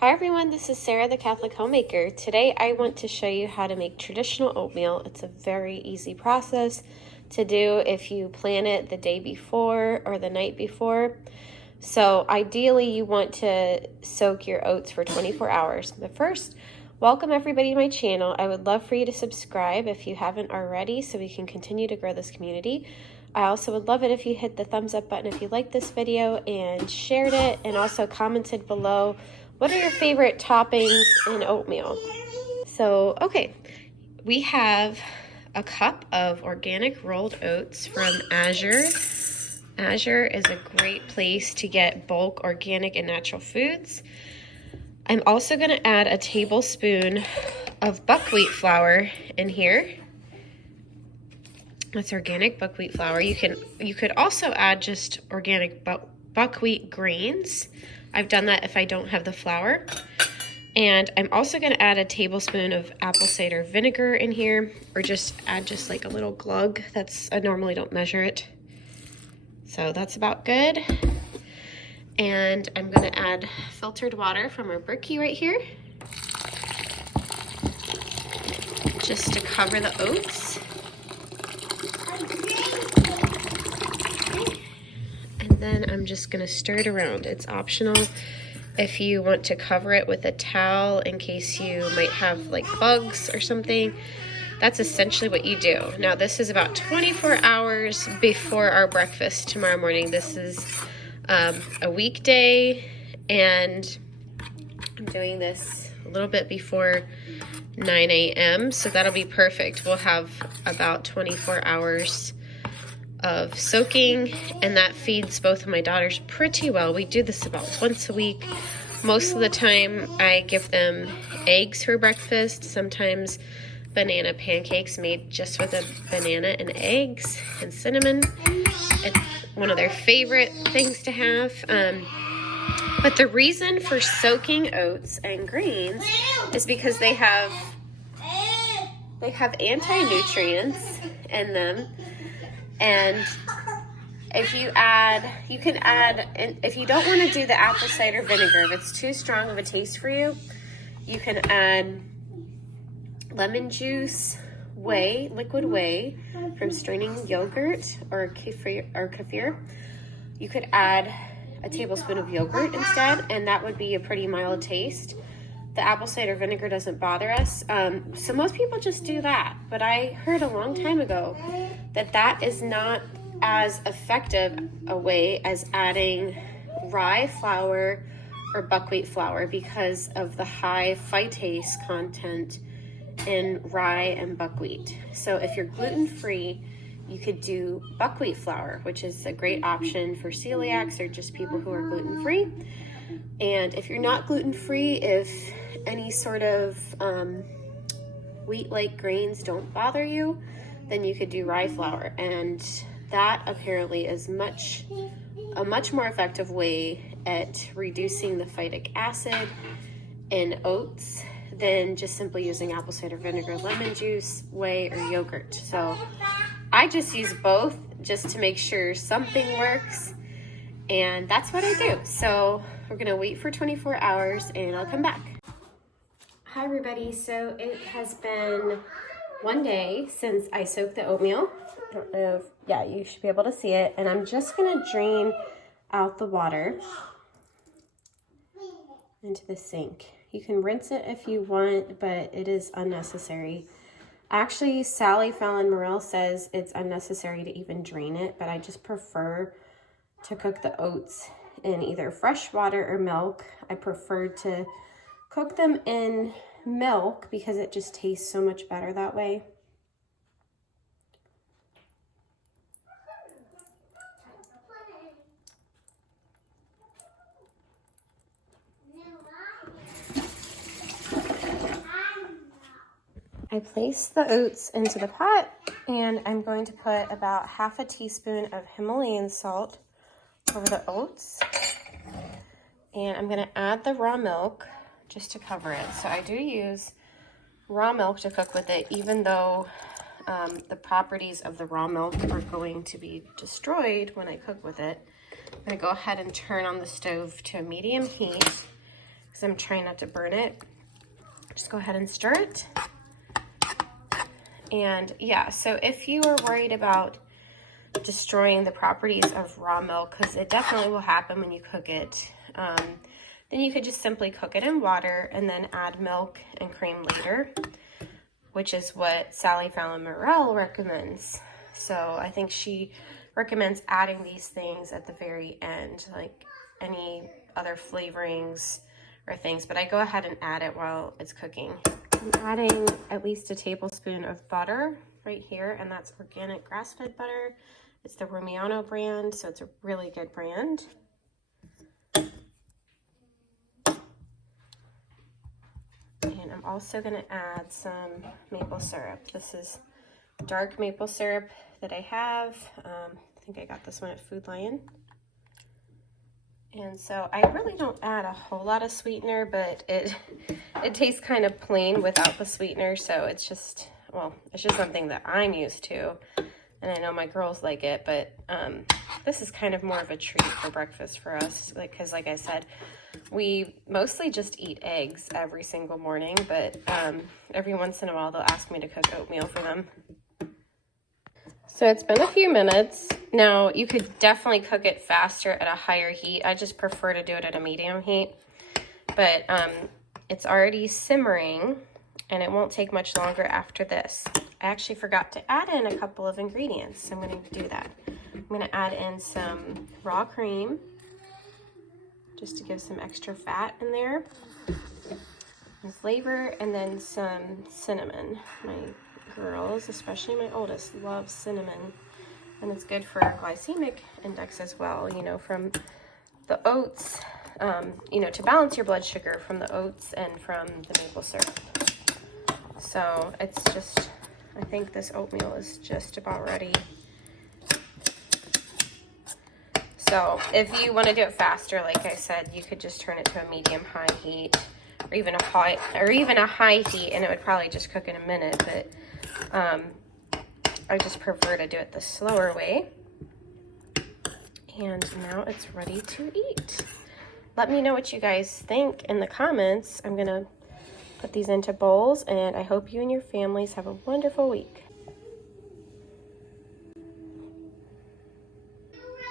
Hi everyone, this is Sarah, the Catholic Homemaker. Today I want to show you how to make traditional oatmeal. It's a very easy process to do if you plan it the day before or the night before. So ideally you want to soak your oats for 24 hours. But first, welcome everybody to my channel. I would love for you to subscribe if you haven't already so we can continue to grow this community. I also would love it if you hit the thumbs up button if you liked this video and shared it, and also commented below what are your favorite toppings in oatmeal. So, okay, we have a cup of organic rolled oats from Azure. Azure is a great place to get bulk organic and natural foods. I'm also going to add a tablespoon of buckwheat flour in here. That's organic buckwheat flour. You could also add just organic buckwheat grains. I've done that if I don't have the flour. And I'm also going to add a tablespoon of apple cider vinegar in here, or just add just like a little glug. I normally don't measure it. So that's about good. And I'm going to add filtered water from our brookie right here, just to cover the oats. Then I'm just going to stir it around. It's optional if you want to cover it with a towel in case you might have like bugs or something. That's essentially what you do. Now this is about 24 hours before our breakfast tomorrow morning. This is a weekday, and I'm doing this a little bit before 9 a.m. so that'll be perfect. We'll have about 24 hours of soaking, and that feeds both of my daughters pretty well. We do this about once a week. Most of the time I give them eggs for breakfast, sometimes banana pancakes made just with a banana and eggs and cinnamon. It's one of their favorite things to have. But the reason for soaking oats and grains is because they have anti-nutrients in them. And if you can add, if you don't want to do the apple cider vinegar, if it's too strong of a taste for you, you can add lemon juice, whey, liquid whey from straining yogurt or kefir. You could add a tablespoon of yogurt instead, and that would be a pretty mild taste. The apple cider vinegar doesn't bother us, so most people just do that. But I heard a long time ago that is not as effective a way as adding rye flour or buckwheat flour because of the high phytase content in rye and buckwheat. So if you're gluten-free, you could do buckwheat flour, which is a great option for celiacs or just people who are gluten-free. And if you're not gluten-free, if any sort of wheat-like grains don't bother you, then you could do rye flour. And that apparently is a much more effective way at reducing the phytic acid in oats than just simply using apple cider vinegar, lemon juice, whey, or yogurt. So I just use both just to make sure something works. And that's what I do. So we're gonna wait for 24 hours and I'll come back. Hi everybody, so it has been one day since I soaked the oatmeal. I don't know if, yeah, you should be able to see it. And I'm just gonna drain out the water into the sink. You can rinse it if you want, but it is unnecessary. Actually, Sally Fallon Morell says it's unnecessary to even drain it, but I just prefer to cook the oats in either fresh water or milk. I prefer to cook them in milk because it just tastes so much better that way. I placed the oats into the pot, and I'm going to put about half a teaspoon of Himalayan salt over the oats. And I'm going to add the raw milk just to cover it. So I do use raw milk to cook with it, even though the properties of the raw milk are going to be destroyed when I cook with it. I'm going to go ahead and turn on the stove to a medium heat because I'm trying not to burn it. Just go ahead and stir it. And yeah, so if you are worried about destroying the properties of raw milk, because it definitely will happen when you cook it, then you could just simply cook it in water and then add milk and cream later, which is what Sally Fallon Morell recommends. So I think she recommends adding these things at the very end, like any other flavorings or things, but I go ahead and add it while it's cooking. I'm adding at least a tablespoon of butter right here, and that's organic grass-fed butter. It's the Romano brand, so it's a really good brand. And I'm also going to add some maple syrup. This is dark maple syrup that I have. I think I got this one at Food Lion. And so I really don't add a whole lot of sweetener, but it tastes kind of plain without the sweetener. So it's just, well, it's just something that I'm used to. And I know my girls like it, but this is kind of more of a treat for breakfast for us. Because like I said, we mostly just eat eggs every single morning, but every once in a while they'll ask me to cook oatmeal for them. So it's been a few minutes. Now you could definitely cook it faster at a higher heat. I just prefer to do it at a medium heat. But it's already simmering and it won't take much longer after this. I actually forgot to add in a couple of ingredients. So I'm going to do that. I'm going to add in some raw cream just to give some extra fat in there and flavor, and then some cinnamon. My girls, especially my oldest, love cinnamon, and it's good for our glycemic index as well, you know, from the oats, you know, to balance your blood sugar from the oats and from the maple syrup. So it's just, I think this oatmeal is just about ready. So if you want to do it faster, like I said, you could just turn it to a medium-high heat, or even a high heat, and it would probably just cook in a minute. But I just prefer to do it the slower way. And now it's ready to eat. Let me know what you guys think in the comments. I'm gonna put these into bowls, and I hope you and your families have a wonderful week.